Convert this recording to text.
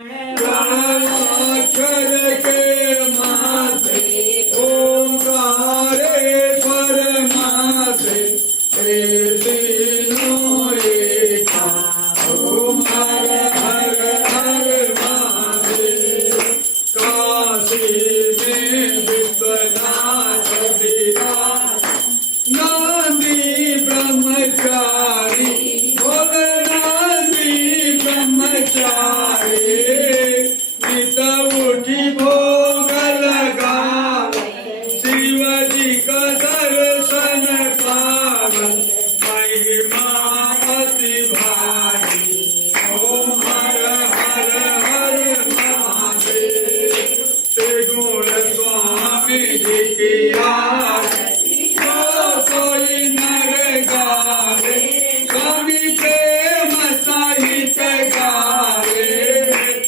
अक्षर के मासे ओंकारेश्वर मासे हे तीनों एका ओम हर हर हर महादेव। काशी में विश्वनाथ विराज नंदी ब्रह्मचारी बोले नंदी ब्रह्मचारी नित उठी भोग लगावे शिवजी का दर्शन पावे महिमा अति भारी ओम हर हर हर महादेव। श्री गुण स्वामी जी की आरती जो कोई नर गावे स्वामी प्रेम सहित गावे।